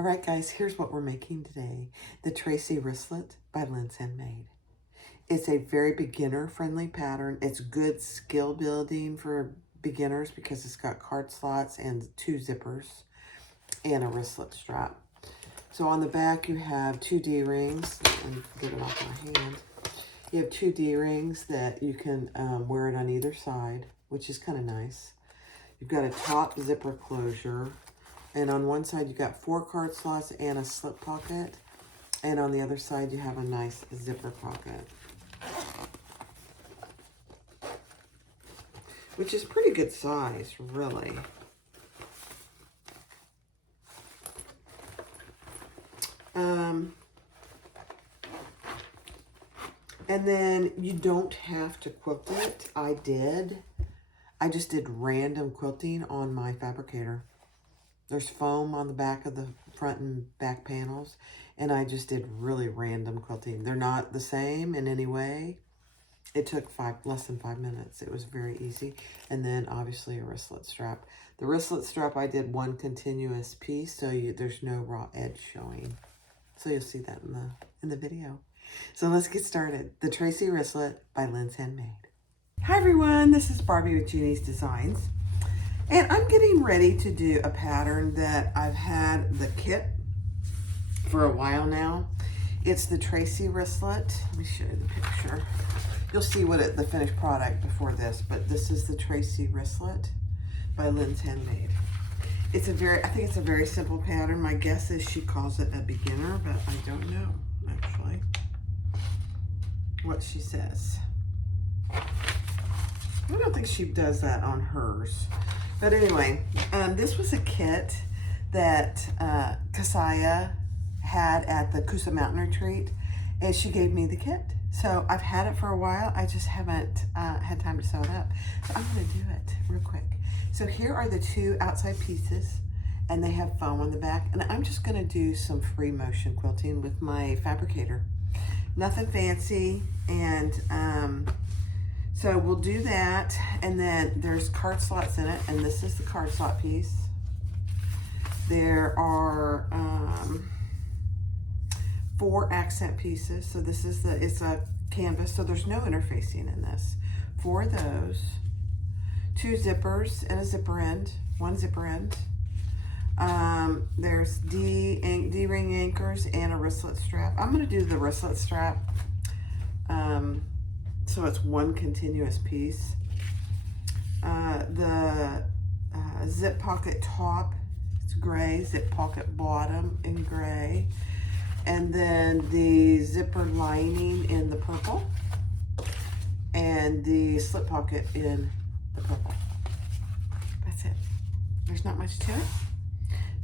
All right, guys, here's what we're making today. The Tracy Wristlet by Lynn's Handmade. It's a very beginner-friendly pattern. It's good skill building for beginners because it's got card slots and 2 zippers and a wristlet strap. So on the back, you have 2 D-rings. Let me get it off my hand. You have 2 D-rings that you can wear it on either side, which is kind of nice. You've got a top zipper closure. And on one side, you got 4 card slots and a slip pocket. And on the other side, you have a nice zipper pocket, which is pretty good size, really. And then you don't have to quilt it. I did. I just did random quilting on my fabricator. There's foam on the back of the front and back panels, and I just did really random quilting. They're not the same in any way. It took less than 5 minutes. It was very easy. And then obviously a wristlet strap. The wristlet strap, I did 1 continuous piece, so there's no raw edge showing. So you'll see that in the video. So let's get started. The Tracy Wristlet by Lynn's Handmade. Hi everyone, this is Barbie with Jeannie's Designs. And I'm getting ready to do a pattern that I've had the kit for a while now. It's the Tracy Wristlet. Let me show you the picture. You'll see the finished product before this, but this is the Tracy Wristlet by Lynn's Handmade. I think it's a very simple pattern. My guess is she calls it a beginner, but I don't know, actually, what she says. I don't think she does that on hers. But anyway, this was a kit that Kasaya had at the Coosa Mountain Retreat, and she gave me the kit. So I've had it for a while. I just haven't had time to sew it up. So I'm going to do it real quick. So here are the 2 outside pieces, and they have foam on the back. And I'm just going to do some free motion quilting with my fabricator. Nothing fancy. And so we'll do that, and then there's card slots in it, and this is the card slot piece. There are 4 accent pieces. So this is it's a canvas, so there's no interfacing in this. 4 of those, 2 zippers and a zipper end, 1 zipper end. There's D-ring anchors and a wristlet strap. I'm going to do the wristlet strap. So it's 1 continuous piece. The zip pocket top, it's gray. Zip pocket bottom in gray. And then the zipper lining in the purple. And the slip pocket in the purple. That's it. There's not much to it.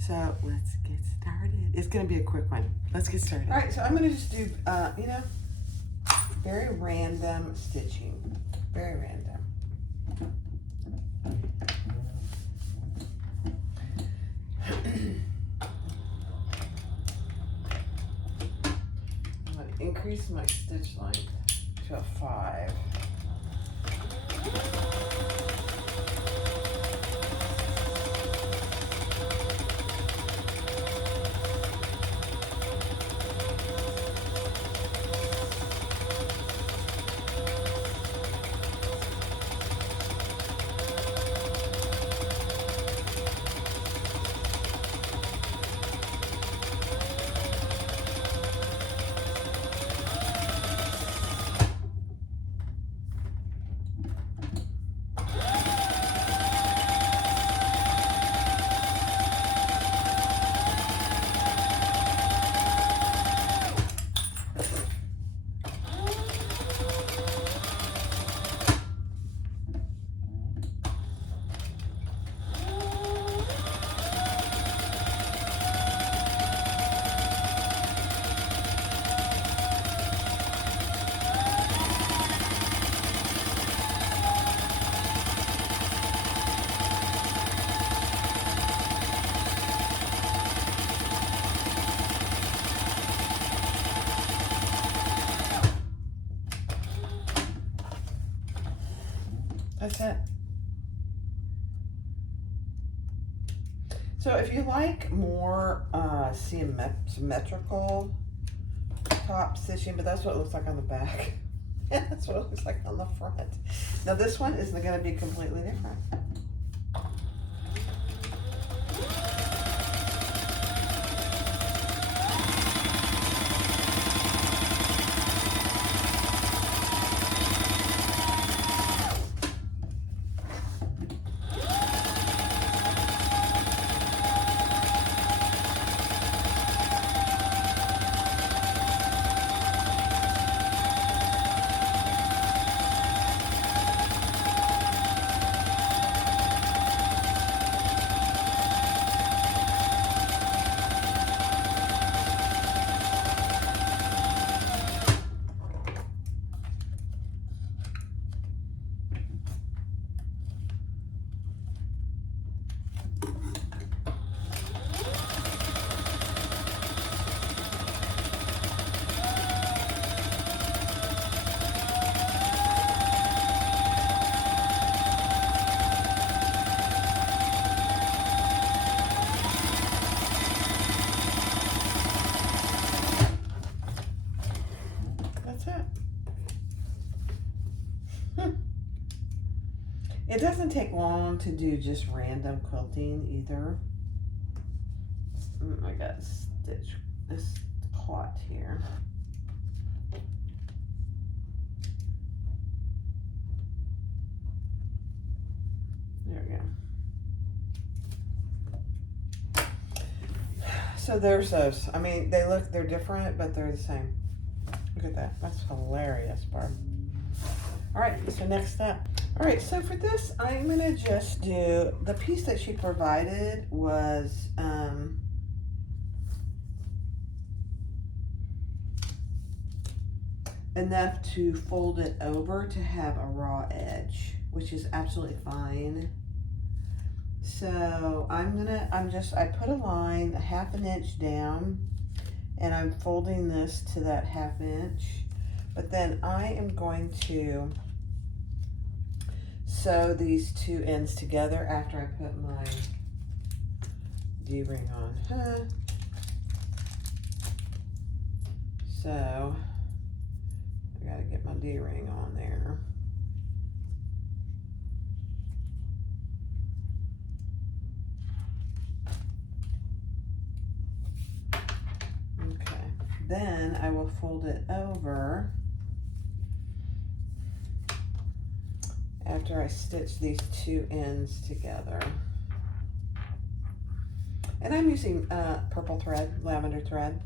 So let's get started. It's going to be a quick one. Let's get started. All right, so I'm going to just do, very random stitching. Very random. I'm going to increase my stitch length to a 5. That's it. So if you like more symmetrical top stitching, but that's what it looks like on the back. That's what it looks like on the front. Now this one is going to be completely different. It doesn't take long to do just random quilting either. I got to stitch this caught here. There we go. So there's those. I mean, they're different, but they're the same. Look at that. That's hilarious, Barb. All right, so next step. All right, so for this, I'm gonna just do, the piece that she provided was enough to fold it over to have a raw edge, which is absolutely fine. So I put a line a 1/2 inch down, and I'm folding this to that 1/2 inch, but then I am going to sew these two ends together after I put my D-ring on. So I gotta get my D-ring on there. Okay, then I will fold it over after I stitch these two ends together. And I'm using purple thread, lavender thread.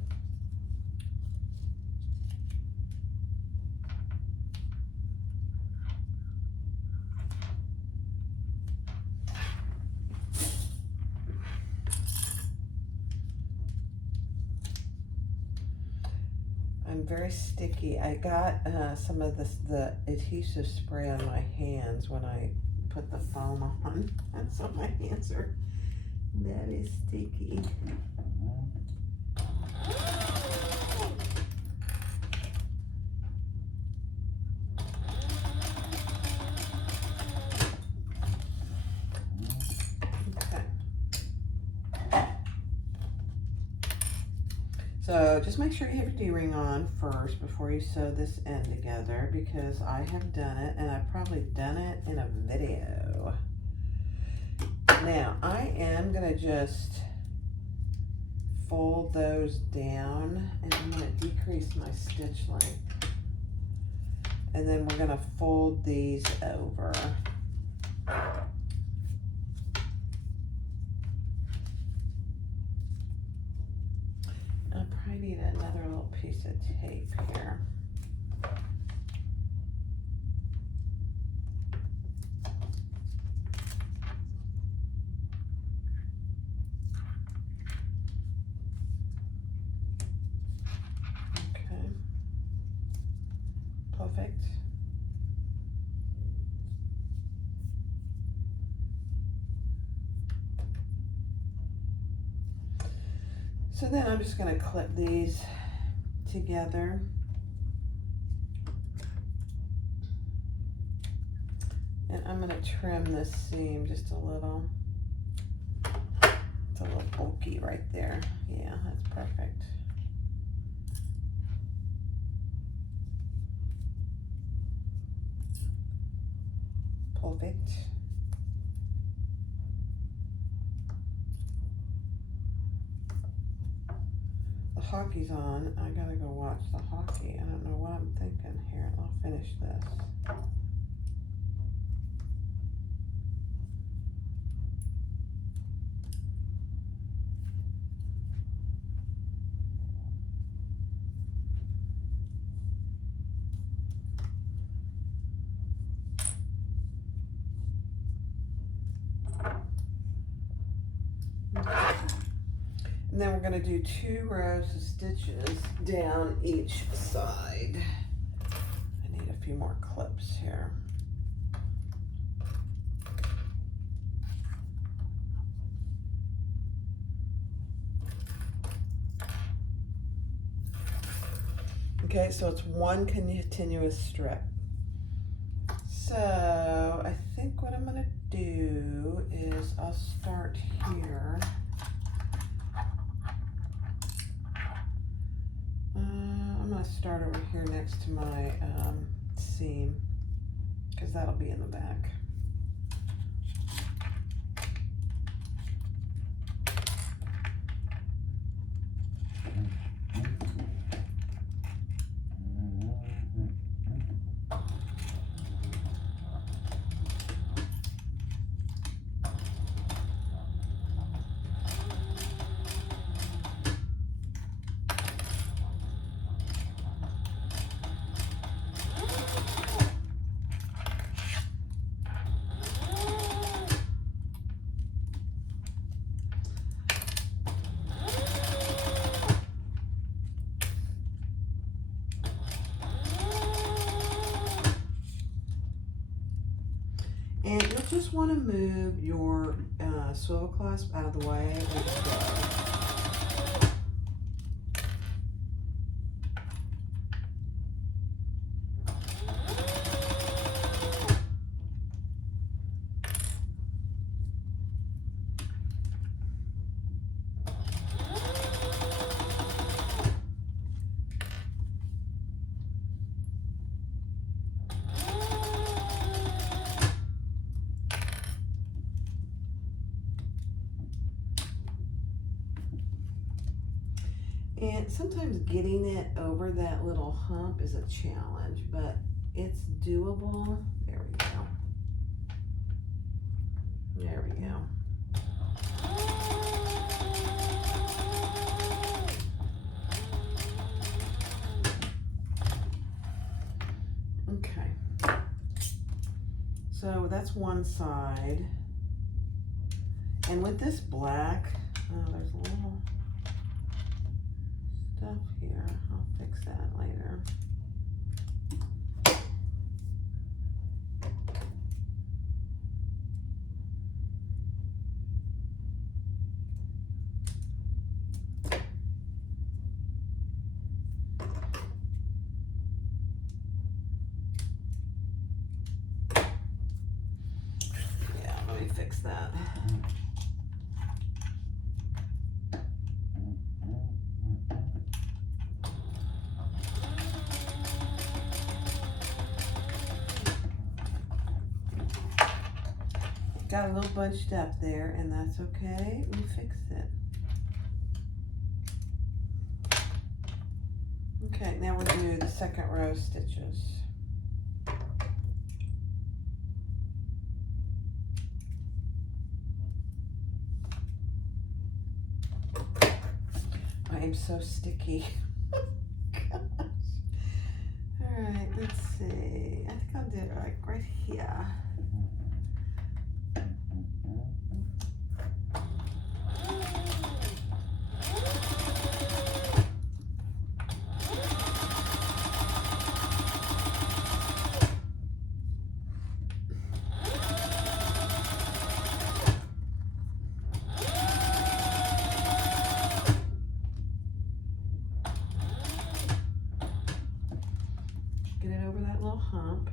I'm very sticky. I got some of the adhesive spray on my hands when I put the foam on, and so my hands are very sticky. So just make sure you have your D-ring on first before you sew this end together, because I have done it, and I've probably done it in a video. Now I am gonna just fold those down, and I'm gonna decrease my stitch length. And then we're gonna fold these over. I need another little piece of tape here. Okay, perfect. So then I'm just going to clip these together. And I'm going to trim this seam just a little It's a little bulky right there. Yeah, that's perfect. Perfect. The hockey's on. I gotta go watch the hockey. I don't know what I'm thinking here. I'll finish this. And then we're going to do 2 rows of stitches down each side. I need a few more clips here. Okay, so it's 1 continuous strip. So I think what I'm going to do is I'll start here. I'm going to start over here next to my seam, because that'll be in the back. And you'll just want to move your swivel clasp out of the way as you go. And sometimes getting it over that little hump is a challenge, but it's doable. There we go. There we go. Okay. So that's one side. And with this black, there's a little stuff here. I'll fix that later. Yeah, let me fix that. Got a little bunched up there, and that's okay. We fixed it. Okay, now we'll do the second row of stitches. I am so sticky. Gosh. All right, let's see. I think I'll do it right here. Get it over that little hump.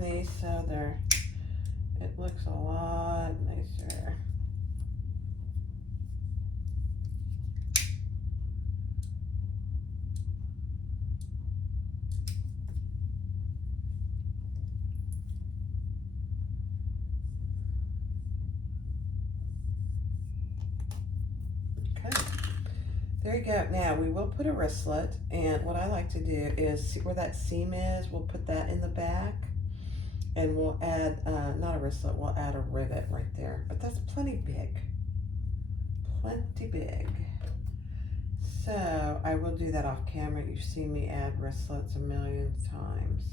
on these so it looks a lot nicer. Okay, there you go. Now we will put a wristlet, and what I like to do is see where that seam is, we'll put that in the back, and we'll add, not a wristlet, we'll add a rivet right there, but that's plenty big. Plenty big. So I will do that off camera. You've seen me add wristlets a million times.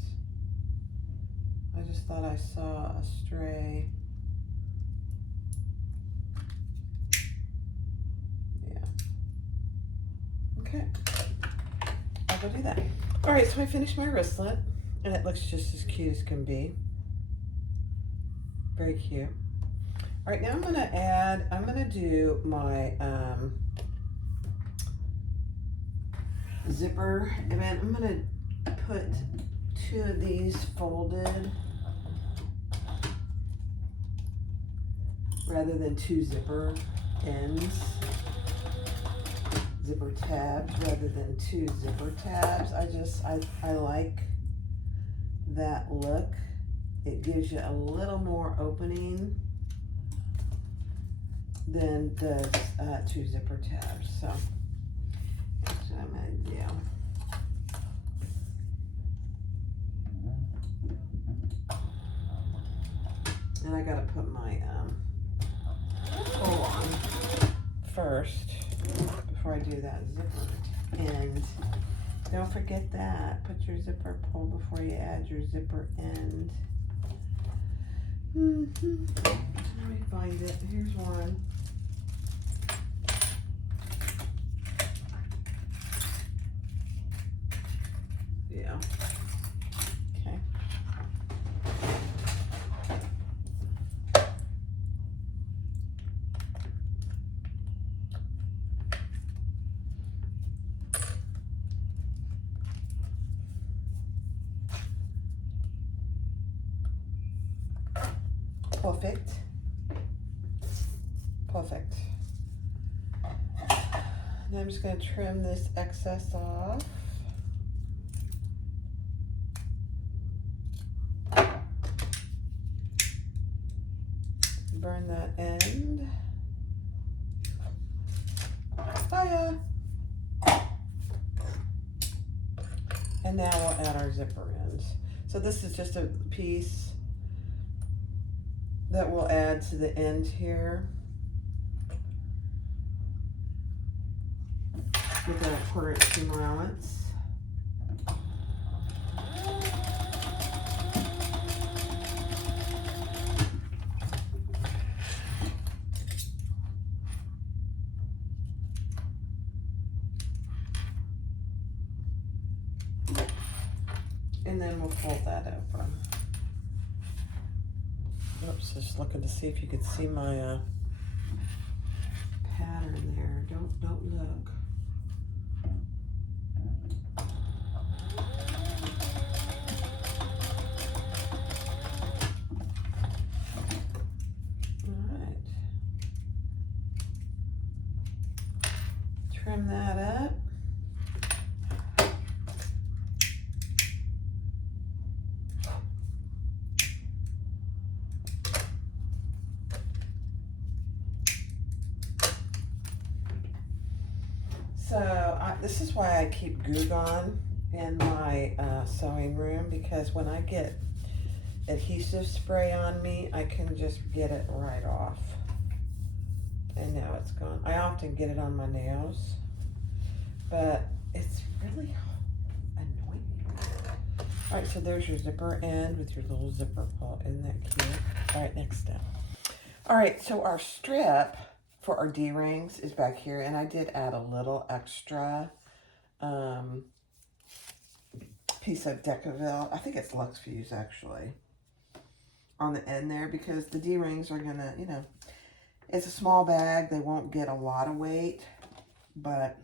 I just thought I saw a stray. Yeah. Okay. I'll go do that. All right, so I finished my wristlet, and it looks just as cute as can be. Very cute. All right, now I'm gonna do my zipper, and then I'm gonna put 2 of these folded rather than 2 zipper ends, zipper tabs rather than 2 zipper tabs. I like that look. It gives you a little more opening than the 2 zipper tabs. So that's what I'm gonna do. And I gotta put my pull on first before I do that zipper. And don't forget that. Put your zipper pull before you add your zipper end. Let me find it. Here's one. Yeah. Okay. Perfect. Perfect. Now I'm just going to trim this excess off. Burn that end. Fire. And now we'll add our zipper ends. So this is just a piece that we'll add to the end here with a 1/4 inch seam allowance. And then we'll fold that over. Oops, just looking to see if you could see my pattern there. Don't look. All right. Trim that up. So this is why I keep Glue Gun in my sewing room, because when I get adhesive spray on me, I can just get it right off. And now it's gone. I often get it on my nails, but it's really annoying. All right, so there's your zipper end with your little zipper pull. Isn't that cute? All right, next step. All right, so our strip for our D-rings is back here, and I did add a little extra piece of Decaville. I think it's Lux Fuse actually on the end there, because the D-rings are gonna, you know, it's a small bag. They won't get a lot of weight, but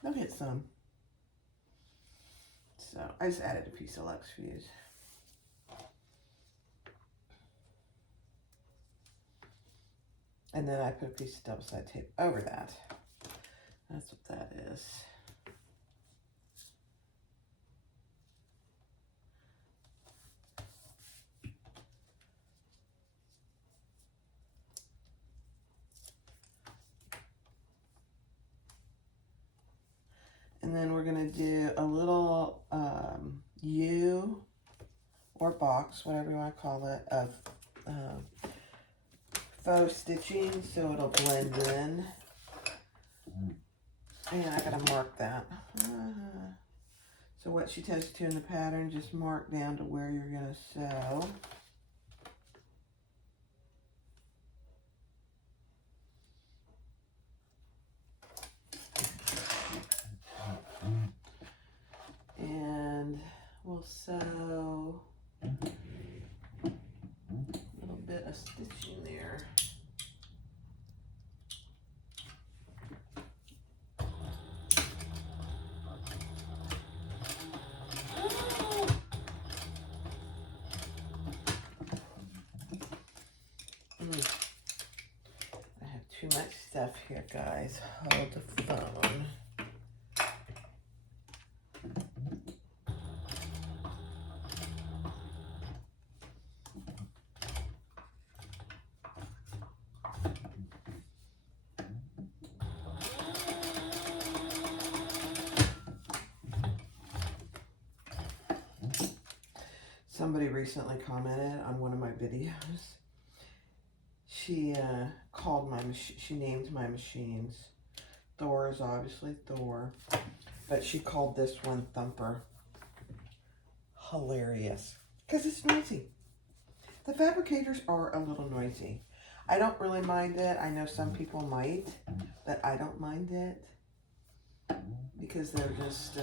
they'll get some. So I just added a piece of Lux Fuse. And then I put a piece of double-sided tape over that. That's what that is. And then we're gonna do a little U or box, whatever you want to call it, of faux stitching so it'll blend in. And I gotta mark that. So what she tells you to in the pattern, just mark down to where you're gonna sew. And we'll sew a little bit of stitching there. I have too much stuff here, guys. Hold the phone. Somebody recently commented on one of my videos. She called my machine, she named my machines. Thor is obviously Thor, but she called this one Thumper. Hilarious, because it's noisy. The fabricators are a little noisy. I don't really mind it. I know some people might, but I don't mind it because they're just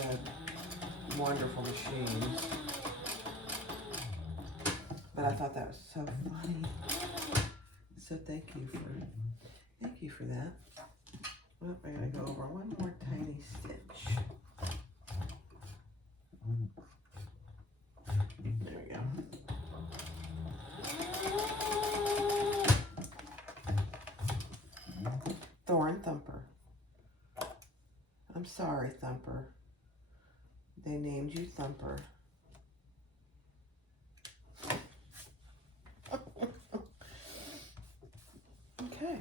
wonderful machines. But I thought that was so funny. So thank you for that. Well, I gotta go over one more tiny stitch. There we go. Thor and Thumper. I'm sorry, Thumper. They named you Thumper. Okay.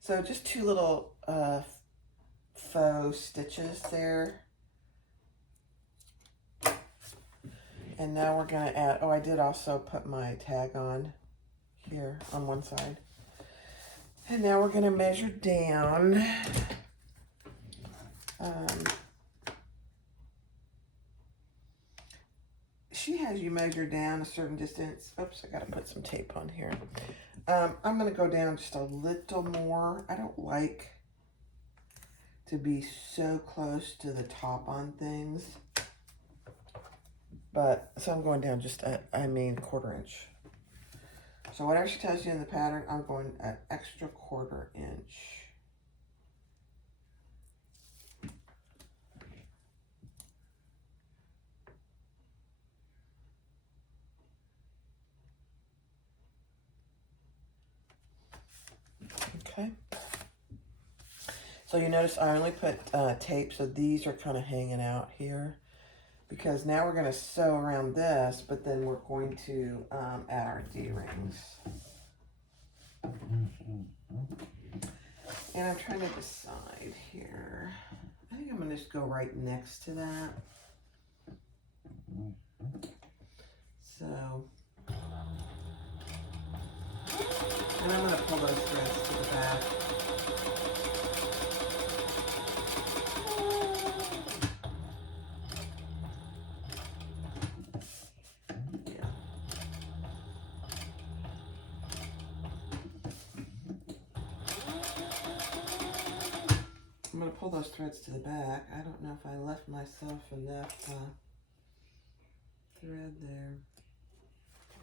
So just two little faux stitches there. And now we're going to add, oh, I did also put my tag on here on one side. And now we're going to measure down. She has you measure down a certain distance. Oops, I got to put some tape on here. I'm going to go down just a little more. I don't like to be so close to the top on things. But, so I'm going down just at, quarter inch. So whatever she tells you in the pattern, I'm going an extra quarter inch. Okay. So you notice I only put tape, so these are kind of hanging out here. Because now we're going to sew around this, but then we're going to add our D-rings. And I'm trying to decide here. I think I'm going to just go right next to that. So, and I'm going to pull those threads to the back. I'm going to pull those threads to the back. I don't know if I left myself enough thread there.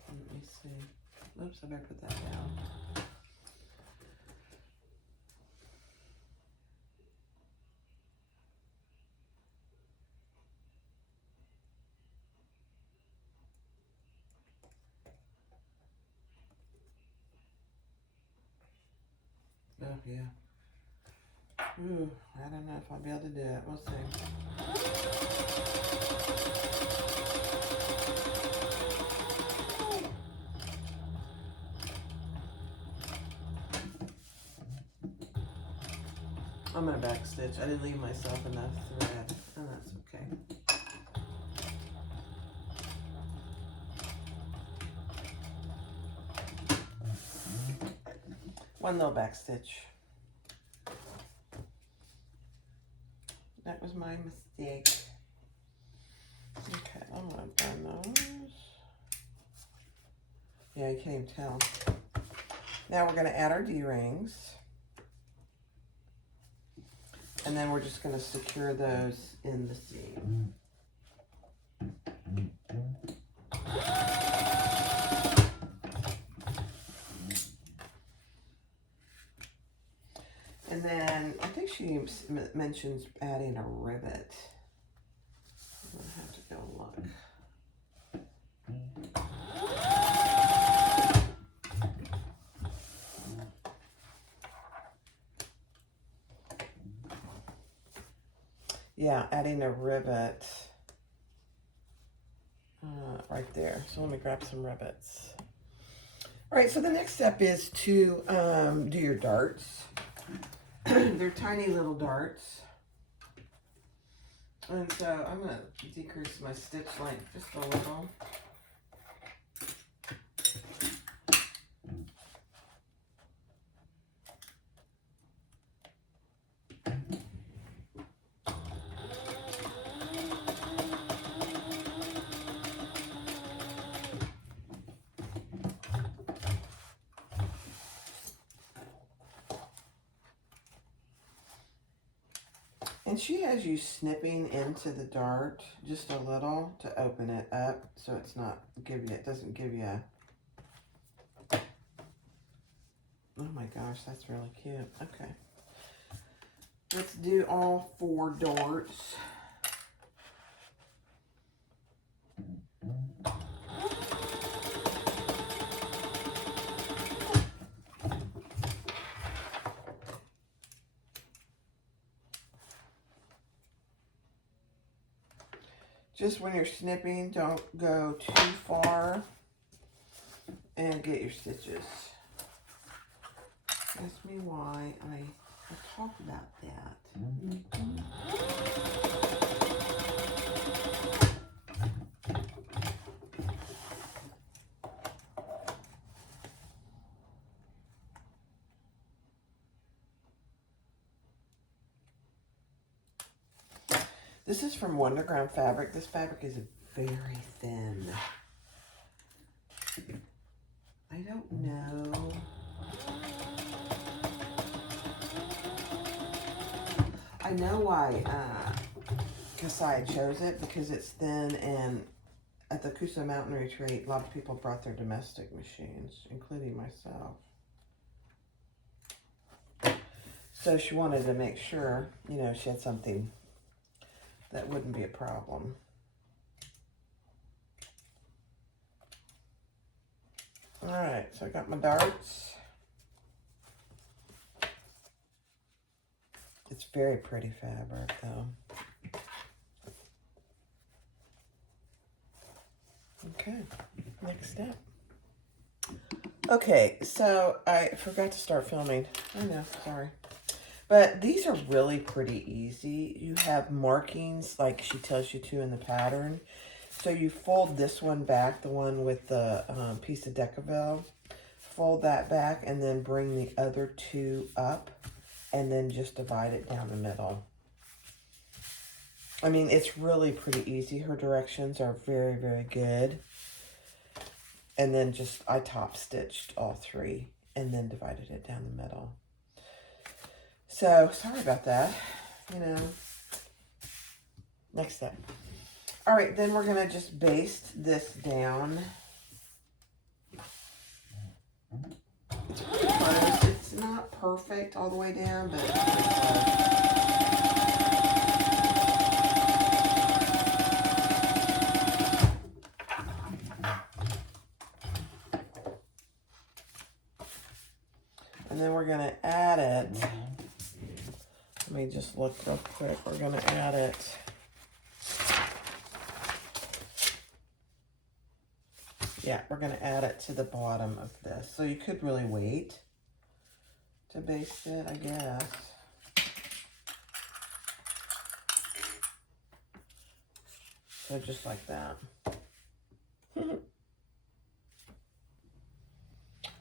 Let me see. Oops, I better put that down. yeah. Ooh, I don't know if I'll be able to do it. We'll see. I'm gonna backstitch. I didn't leave myself enough thread. Oh, that's okay. One little backstitch. That was my mistake. Okay, I'm gonna burn those. Yeah, you can't even tell. Now we're gonna add our D-rings. And then we're just gonna secure those in the seam. And then I think she mentions adding a rivet. I'm gonna have to go look. Yeah, adding a rivet right there. So let me grab some rivets. All right, so the next step is to do your darts. They're tiny little darts. And so I'm going to decrease my stitch length just a little. And she has you snipping into the dart just a little to open it up so it's not it doesn't give you a, oh my gosh, that's really cute. Okay. Let's do all 4 darts. Just when you're snipping, don't go too far and get your stitches. Ask me why I talk about that. This is from Wonderground fabric. This fabric is very thin. I don't know. I know why Kasai chose it, because it's thin, and at the Coosa Mountain Retreat, a lot of people brought their domestic machines, including myself. So she wanted to make sure, you know, she had something that wouldn't be a problem. All right, so I got my darts. It's very pretty fabric, though. Okay, next step. Okay, so I forgot to start filming. I know, sorry. But these are really pretty easy. You have markings like she tells you to in the pattern. So you fold this one back, the one with the piece of Decaville. Fold that back and then bring the other 2 up and then just divide it down the middle. I mean, it's really pretty easy. Her directions are very, very good. And then just, I top stitched all 3 and then divided it down the middle. So, sorry about that, you know. Next step. All right, then we're going to just baste this down. It's pretty close. It's not perfect all the way down, but it's pretty close. And And then we're going to add it. Let me just look real quick. We're going to add it. Yeah, we're going to add it to the bottom of this. So you could really wait to baste it, I guess. So just like that.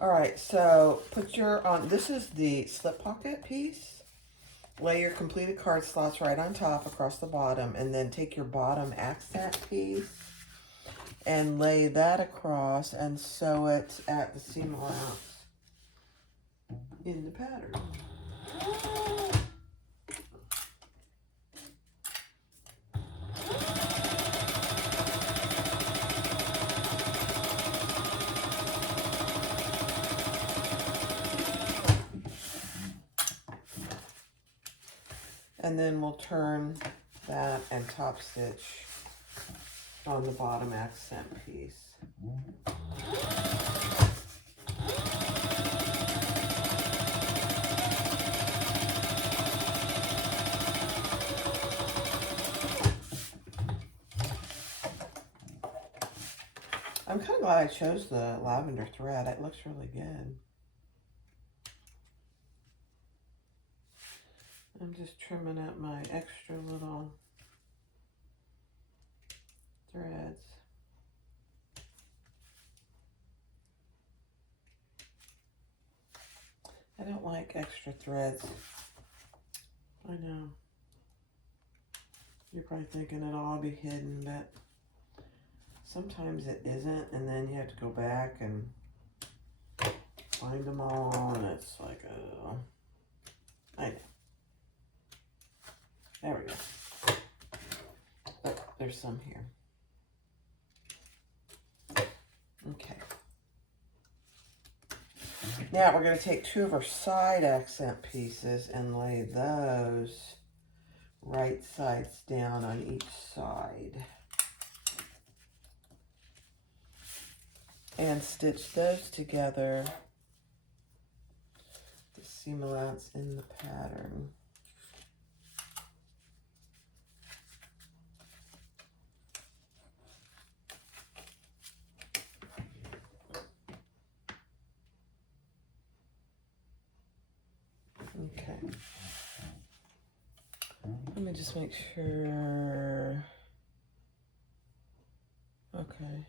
All right, so put your, this is the slip pocket piece. Lay your completed card slots right on top across the bottom, and then take your bottom accent piece and lay that across and sew it at the seam allowance in the pattern. And then we'll turn that and top stitch on the bottom accent piece. I'm kind of glad I chose the lavender thread. It looks really good. I'm just trimming up my extra little threads. I don't like extra threads. I know. You're probably thinking it'll all be hidden, but sometimes it isn't, and then you have to go back and find them all, and it's like, oh, I know. There we go. Oh, there's some here. Okay. Now we're going to take two of our side accent pieces and lay those right sides down on each side. And stitch those together, the seam allowance in the pattern. Okay. Let me just make sure. Okay.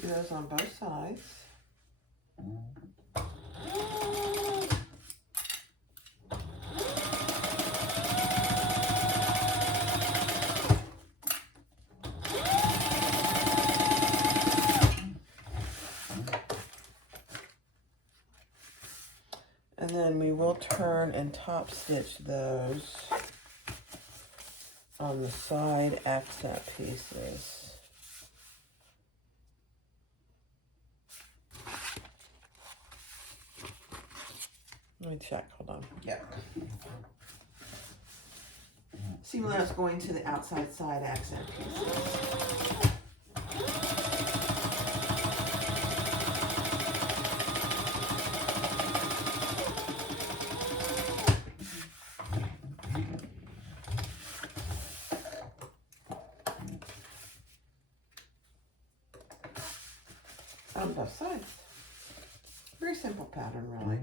Do those on both sides. And then we will turn and top stitch those on the side accent pieces. Let me check, hold on. Yep. Seam allowance going to the outside side accent pieces. On both sides. Very simple pattern, really.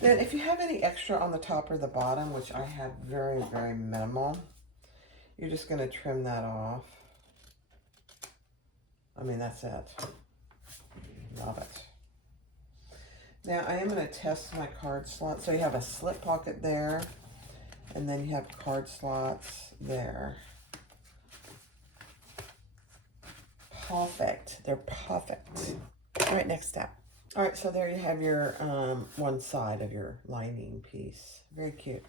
Then if you have any extra on the top or the bottom, which I have very, very minimal, you're just going to trim that off. I mean, that's it. Love it. Now I am going to test my card slot. So you have a slip pocket there, and then you have card slots there. Perfect. They're perfect. All right, next step. All right, so there you have your one side of your lining piece. Very cute.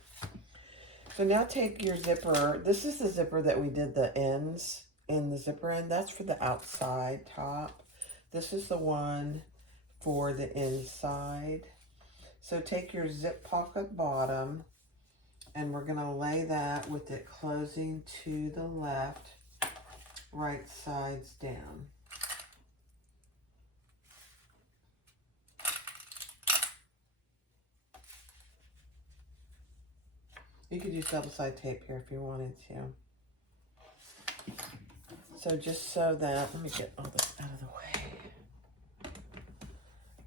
So now take your zipper. This is the zipper that we did the ends in the zipper end. That's for the outside top. This is the one for the inside. So take your zip pocket bottom, and we're going to lay that with it closing to the left, right sides down. You could use double-side tape here if you wanted to. So just so that, let me get all this out of the way.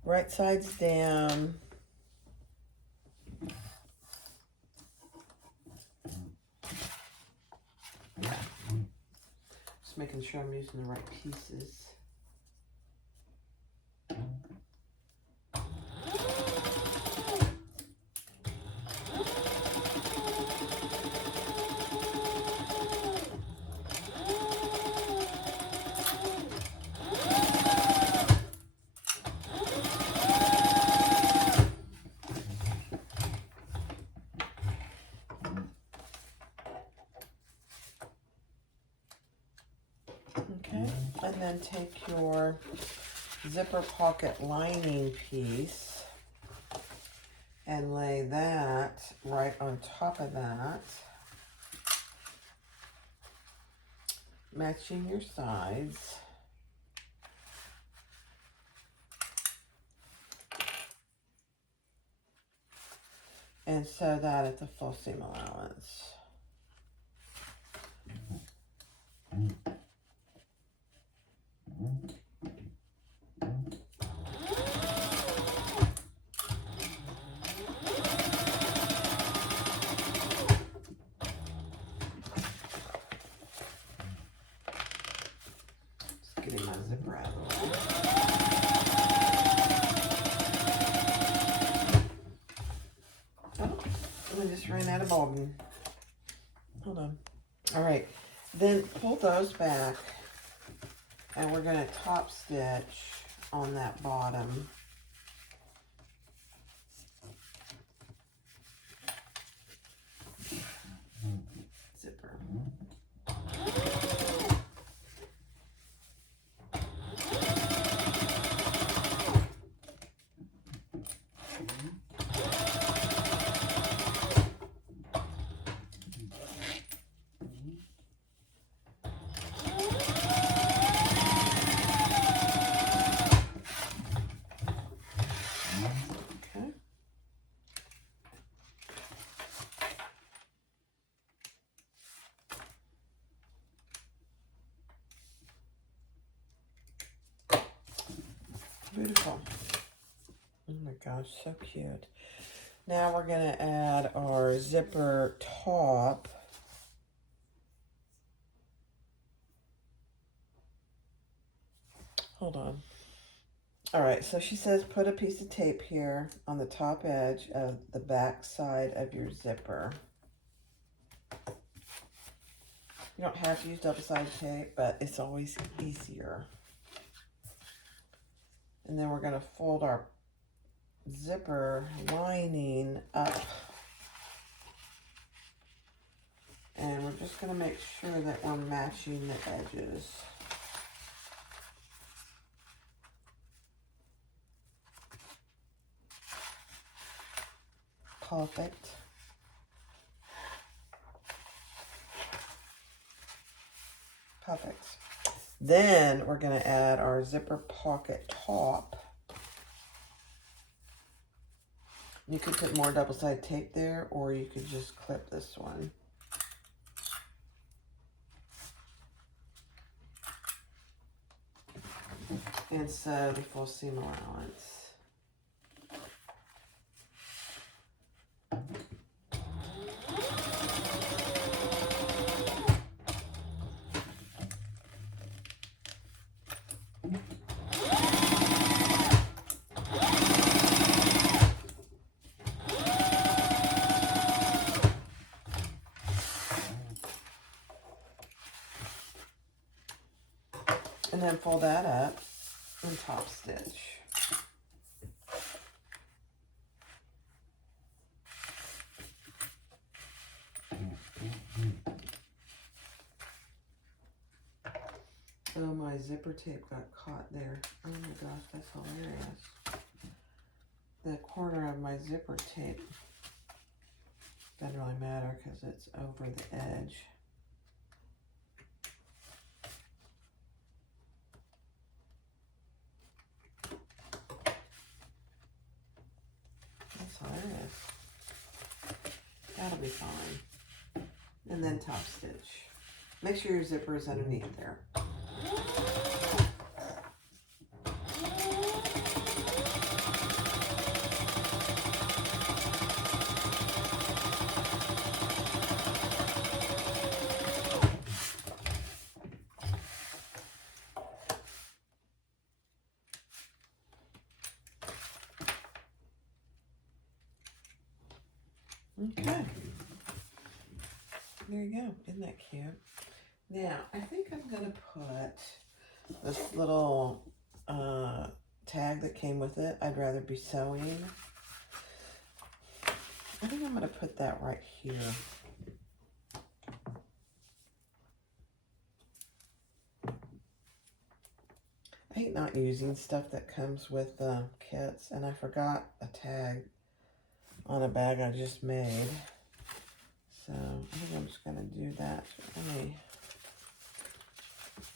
Right sides down. Just making sure I'm using the right pieces. Okay, and then take your zipper pocket lining piece and lay that right on top of that, matching your sides. And sew that at the full seam allowance. Just getting my zipper out of the way. Oh, I just ran out of bobbin. Hold on. All right, then pull those back, and we're going to top stitch on that bottom. Zipper. Beautiful. Oh my gosh, so cute. Now we're going to add our zipper top. Hold on. All right, so she says put a piece of tape here on the top edge of the back side of your zipper. You don't have to use double-sided tape, but it's always easier. And then we're going to fold our zipper lining up. And we're just going to make sure that we're matching the edges. Perfect. Perfect. Then we're going to add our zipper pocket top. You could put more double-sided tape there, or you could just clip this one. And sew the full seam allowance. then fold that up and top stitch. Oh, my zipper tape got caught there. Oh my gosh, that's hilarious. The corner of my zipper tape doesn't really matter because it's over the edge. That's hilarious. That'll be fine. And then top stitch. Make sure your zipper is underneath there. Okay. There you go. Isn't that cute? Now, I think I'm going to put this little tag that came with it. I'd rather be sewing. I think I'm going to put that right here. I hate not using stuff that comes with kits, and I forgot a tag on a bag I just made. So I think I'm just going to do that. Let me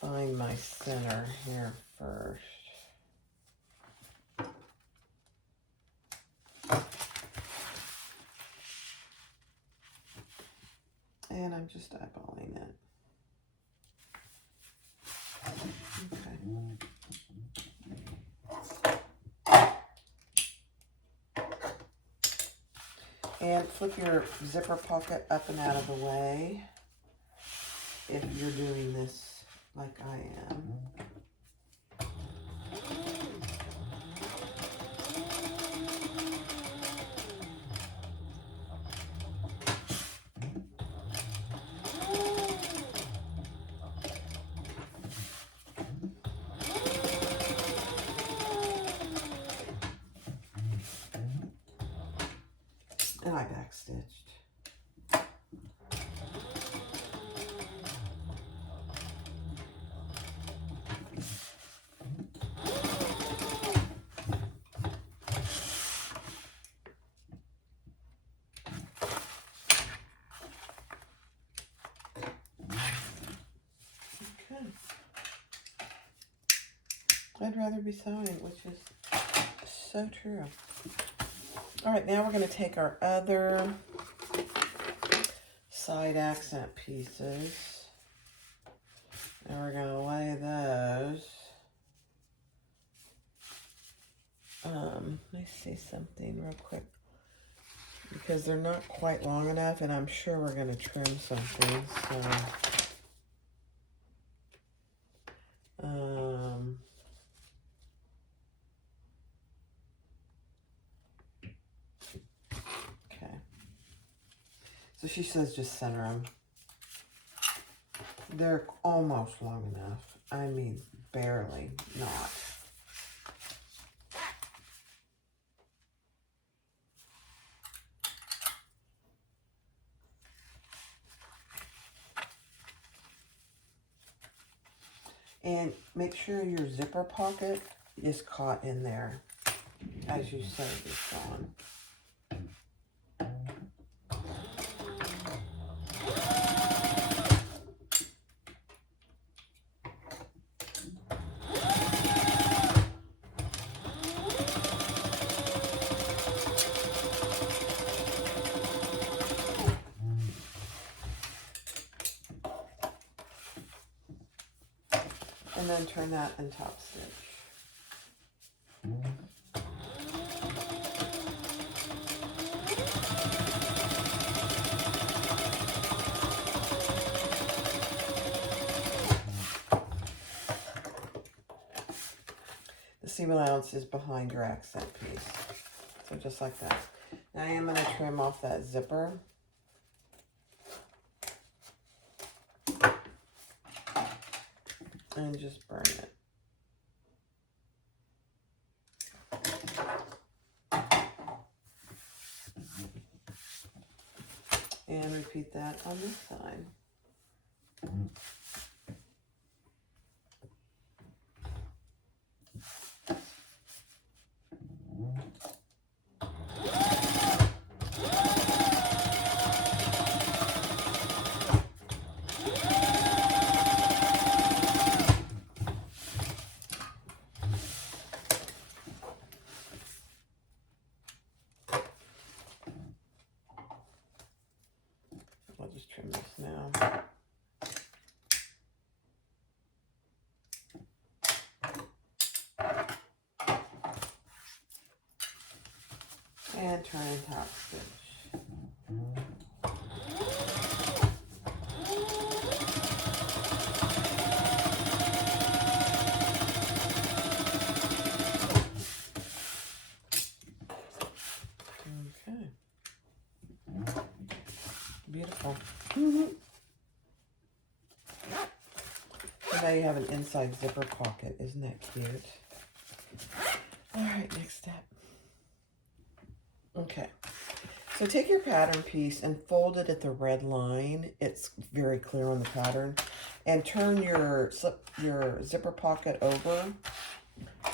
find my center here first. And I'm just eyeballing it. Okay. And flip your zipper pocket up and out of the way if you're doing this like I am. And I backstitched. Okay. I'd rather be sewing, which is so true. All right, now we're going to take our other side accent pieces and we're going to lay those. Let me see something real quick because they're not quite long enough and I'm sure we're going to trim something. So, so she says just center them. They're almost long enough. I mean, barely not. And make sure your zipper pocket is caught in there as you sew this on. And then turn that and top stitch. The seam allowance is behind your accent piece. So just like that. Now I am going to trim off that zipper. And just burn it. And repeat that on this side. I'll just trim this now. And turn and top stitch. Okay. Beautiful. So now you have an inside zipper pocket. Isn't that cute? All right, next step. Okay. So take your pattern piece and fold it at the red line. It's very clear on the pattern. And turn your zipper pocket over.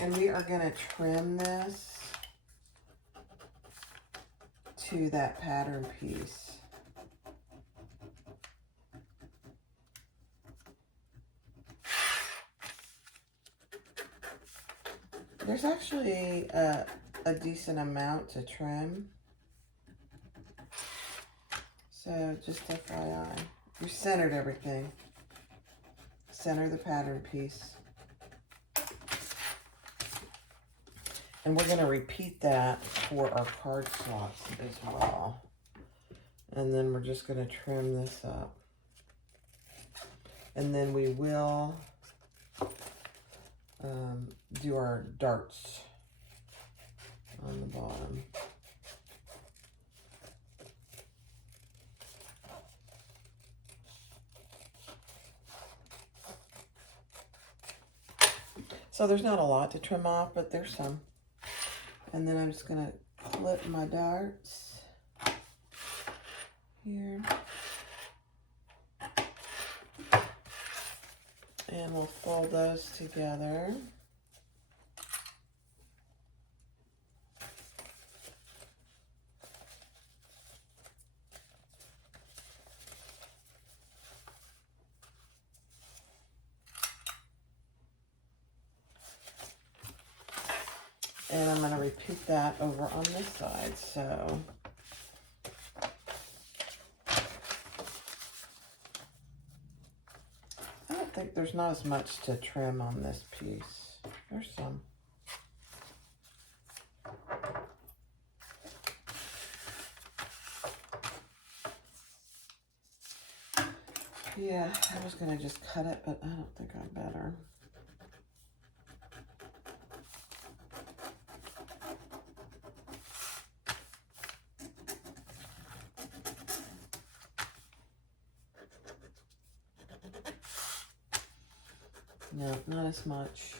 And we are going to trim this to that pattern piece. There's actually a decent amount to trim. So just FYI, you centered everything. Center the pattern piece. And we're going to repeat that for our card slots as well. And then we're just going to trim this up. And then we will do our darts on the bottom. So there's not a lot to trim off, but there's some. And then I'm just going to clip my darts here. And we'll fold those together. And I'm going to repeat that over on this side. So I don't think there's not as much to trim on this piece. There's some. Yeah, I was going to just cut it, but I don't think I better. No, not as much.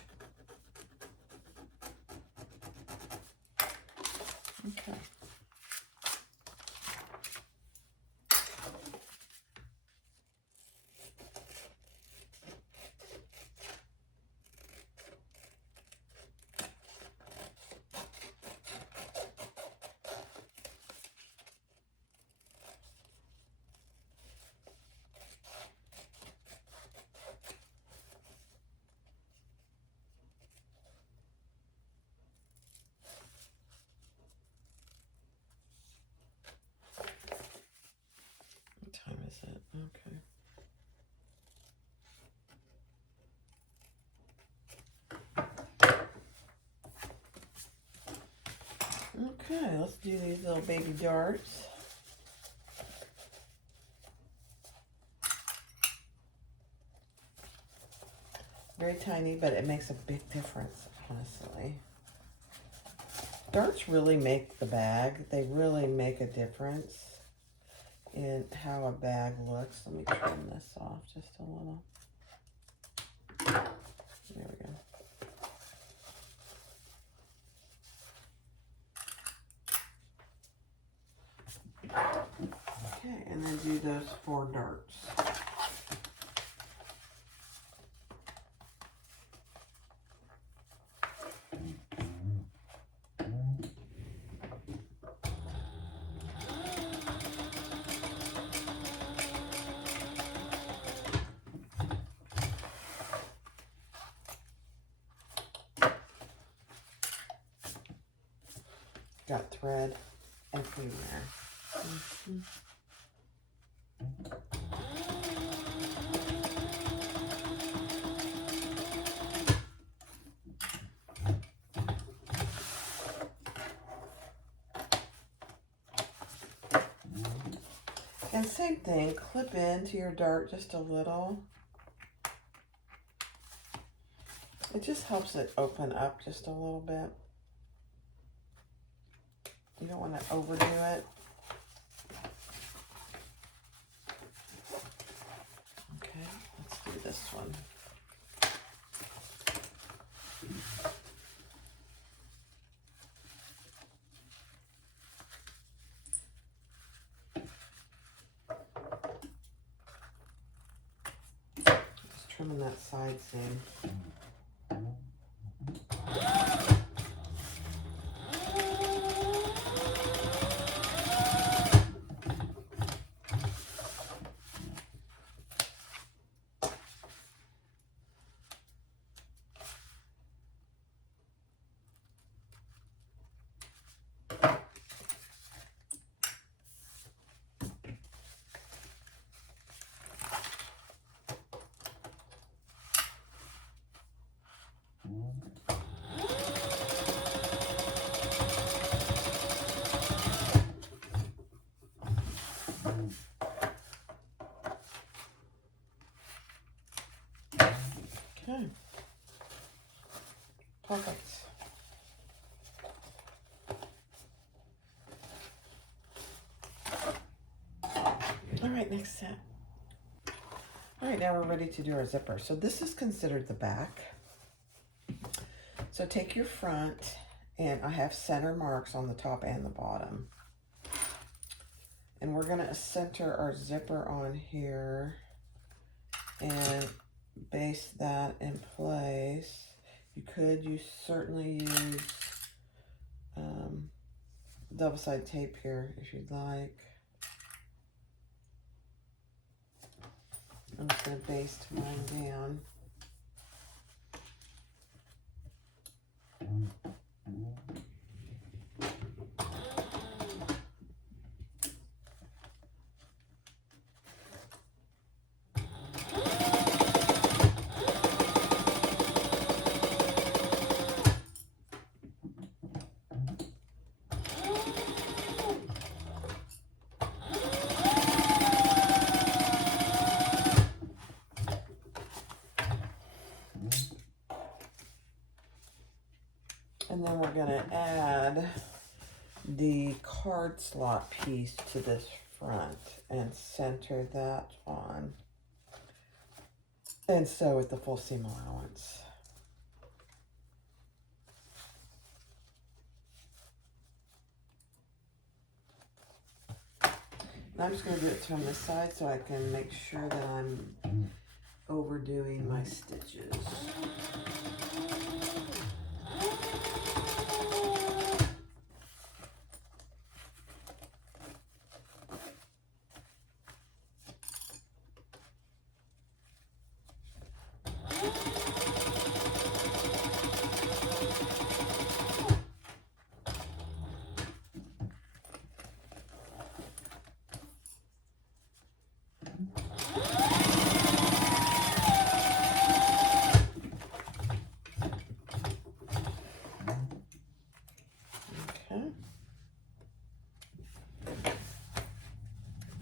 Okay. What time is it? Okay. Okay, let's do these little baby darts. Very tiny, but it makes a big difference, honestly. Darts really make the bag. They really make a difference in how a bag looks. Let me trim this off just a little. There we go. Okay, and and then do those 4 darts. Got thread everywhere. And same thing, clip into your dart just a little. It just helps it open up just a little bit. You don't want to overdo it. Okay, let's do this one. Just trimming that side seam. Okay. Perfect. All right, next step. All right, now we're ready to do our zipper. So this is considered the back. So take your front, and I have center marks on the top and the bottom. And we're gonna center our zipper on here and base that in place. You certainly use double-sided tape here if you'd like. I'm just going to baste mine down. And then we're gonna add the card slot piece to this front and center that on. And sew with the full seam allowance. And I'm just gonna do it from this side so I can make sure that I'm overdoing my stitches.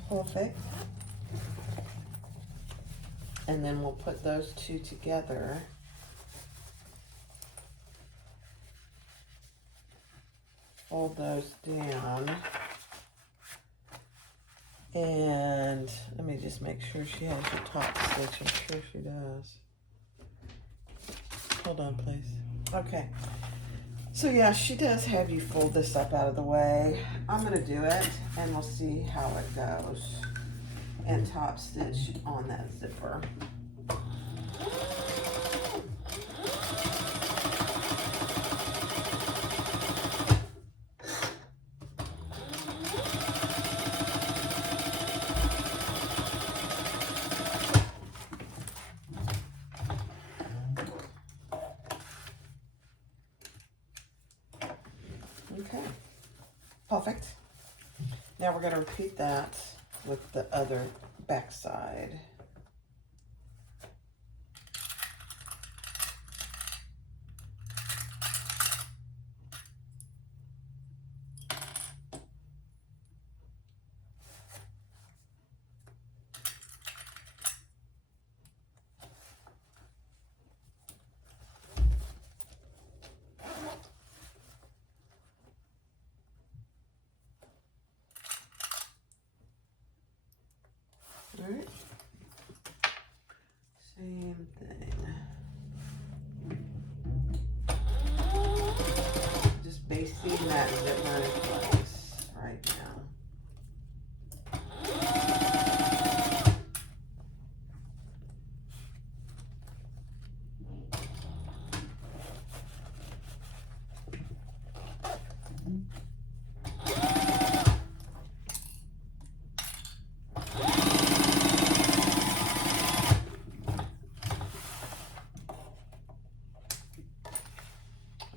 Perfect. And then we'll put those two together. Fold those down. And let me just make sure she has your top stitch. I'm sure she does. Hold on, please. Okay. So yeah, she does have you fold this up out of the way. I'm gonna do it and we'll see how it goes. and top stitch on that zipper. Okay, perfect. Now we're going to repeat that with the other back side. All right, same thing. Just basting that zipper in place right now.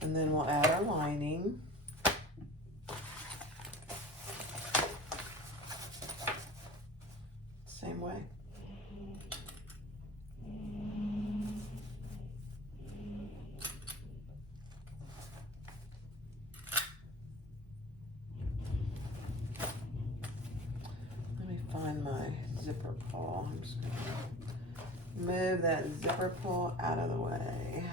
And then we'll add our lining. Same way. Let me find my zipper pull. I'm just going to move that zipper pull out of the way.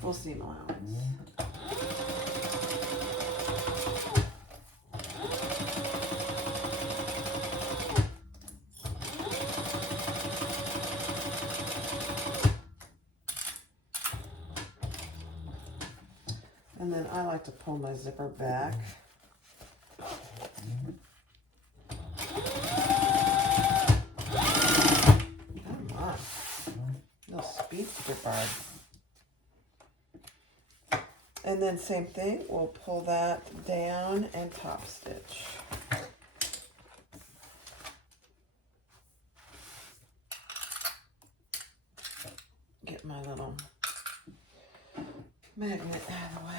Full seam allowance. And then I like to pull my zipper back. Come on. Little speed skipper. And then same thing, we'll pull that down and top stitch. Get my little magnet out of the way.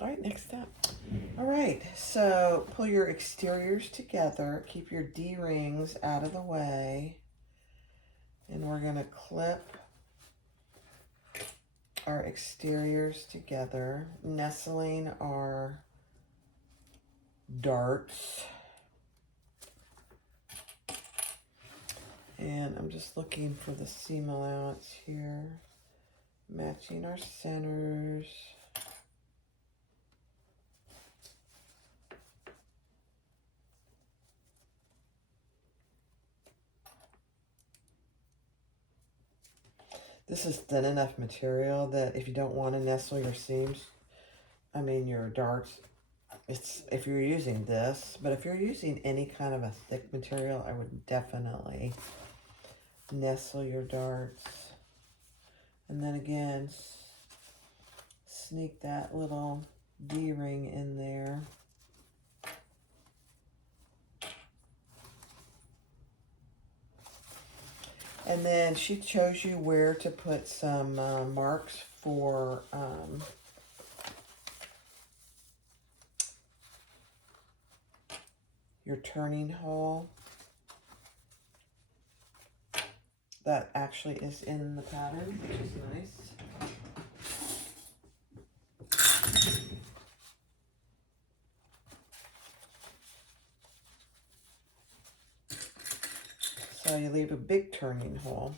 All right, next step. All right, so pull your exteriors together, keep your D-rings out of the way, and we're gonna clip our exteriors together, nestling our darts. And I'm just looking for the seam allowance here, matching our centers. This is thin enough material that if you don't want to nestle your seams, your darts, it's if you're using this, but if you're using any kind of a thick material, I would definitely nestle your darts. And then again, sneak that little D-ring in there. And then she shows you where to put some marks for your turning hole. That actually is in the pattern, which is nice. a big turning hole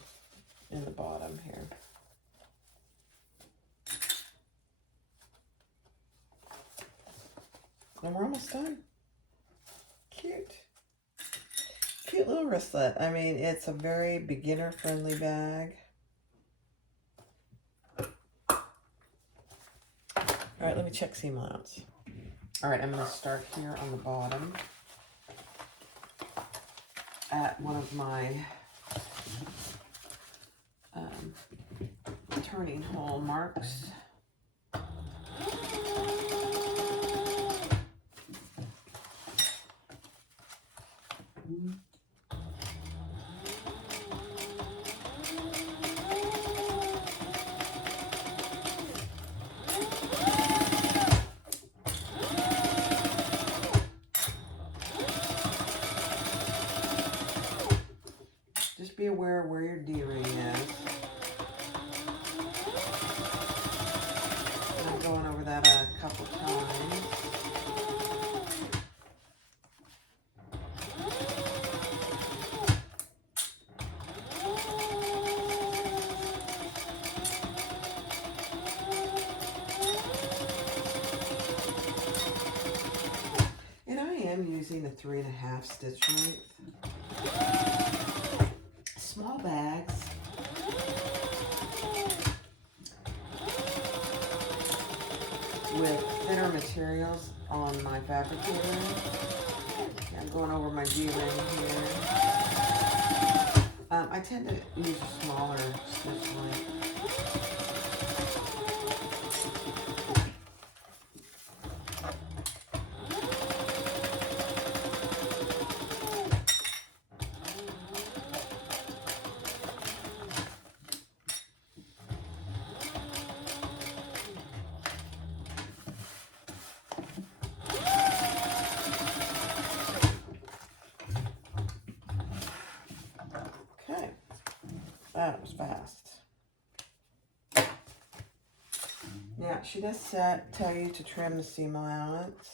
in the bottom here. And we're almost done. Cute. Cute little wristlet. I mean, it's a very beginner-friendly bag. All right, let me check seam allowance. All right, I'm going to start here on the bottom at one of my turning hole marks. Just be aware of where your D-ring is. I'm going over that a couple times. And I am using a 3.5 stitch length. Small bags. With thinner materials on my fabricator. I'm going over my D-ring here. I tend to use a smaller stitch length. Okay, that was fast. Now, she does tell you to trim the seam allowance.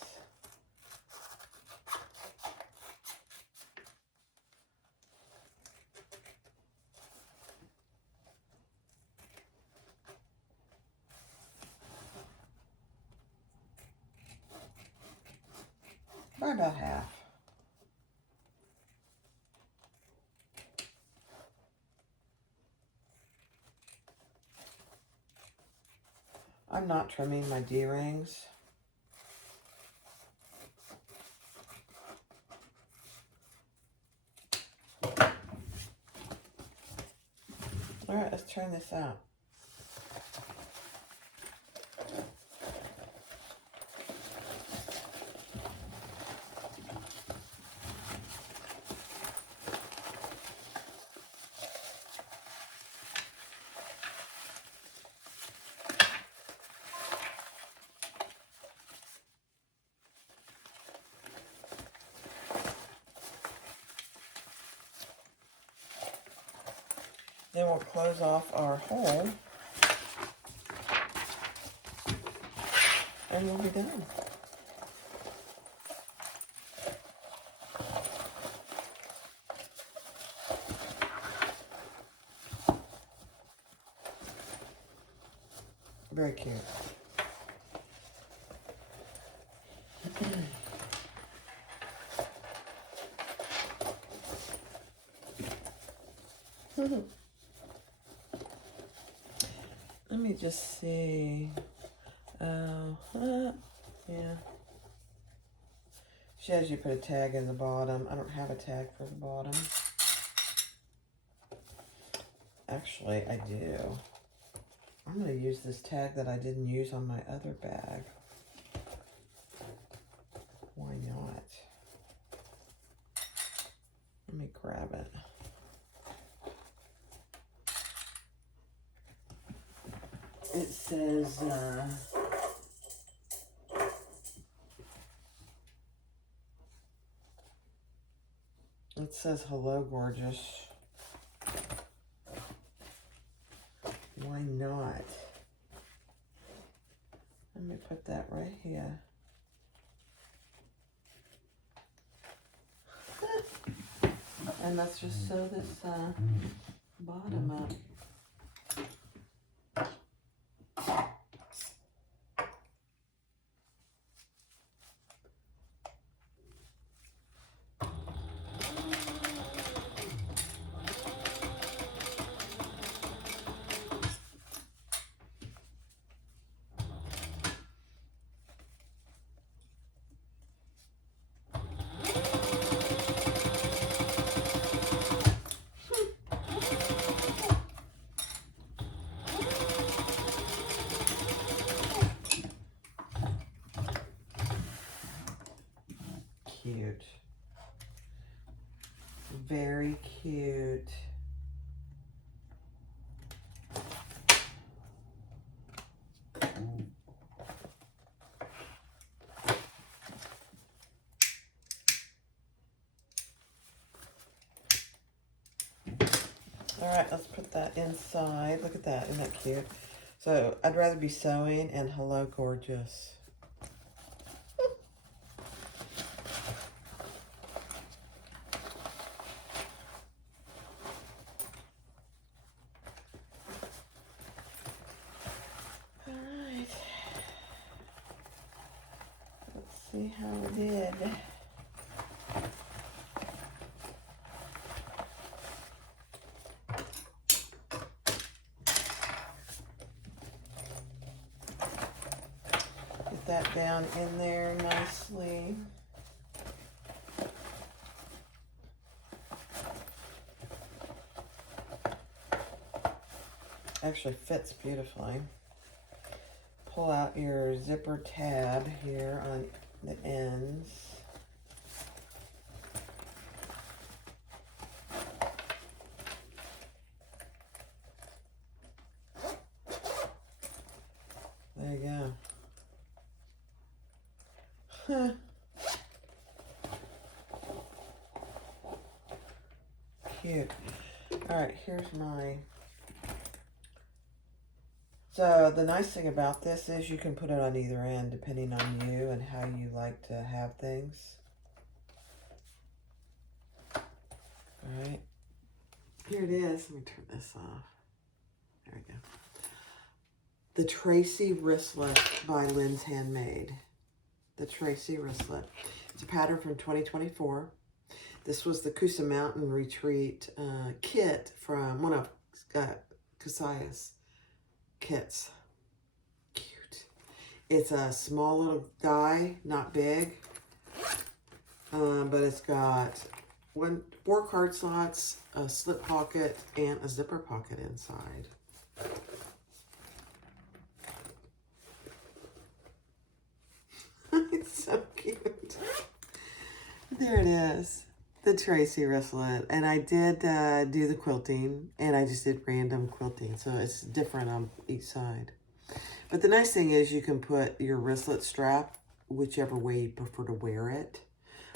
By about half. I'm not trimming my D-rings. All right, let's try this out. Then we'll close off our hole and we'll be done. Very cute. Let me just see. Yeah. She has you put a tag in the bottom. I don't have a tag for the bottom. Actually, I do. I'm going to use this tag that I didn't use on my other bag. Why not? Let me grab it. It says, hello, gorgeous. Why not? Let me put that right here. And let's just sew this bottom up. Cute. Very cute. All right, let's put that inside. Look at that, isn't that cute? So I'd rather be sewing, and hello, gorgeous. All right, let's see how we did. That down in there nicely. Actually fits beautifully. Pull out your zipper tab here on the ends. There you go. Cute. All right, here's my. So the nice thing about this is you can put it on either end depending on you and how you like to have things. All right. Here it is. Let me turn this off. There we go. The Tracy Wristlet by Lynn's Handmade. The Tracy Wristlet. It's a pattern from 2024. This was the Coosa Mountain Retreat kit from one of Keziah's kits. Cute. It's a small little die, not big, but it's got 4 card slots, a slip pocket, and a zipper pocket inside. It's so cute. There it is, the Tracy Wristlet. And I did do the quilting, and I just did random quilting, so it's different on each side. But the nice thing is you can put your wristlet strap whichever way you prefer to wear it.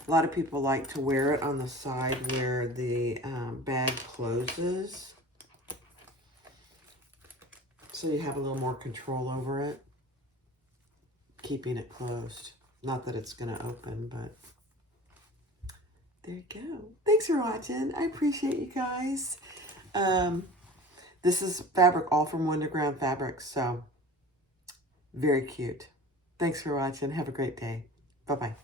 A lot of people like to wear it on the side where the bag closes, so you have a little more control over it, keeping it closed. Not that it's going to open, but there you go. Thanks for watching. I appreciate you guys. This is fabric all from Wonderground Fabrics, so very cute. Thanks for watching. Have a great day. Bye-bye.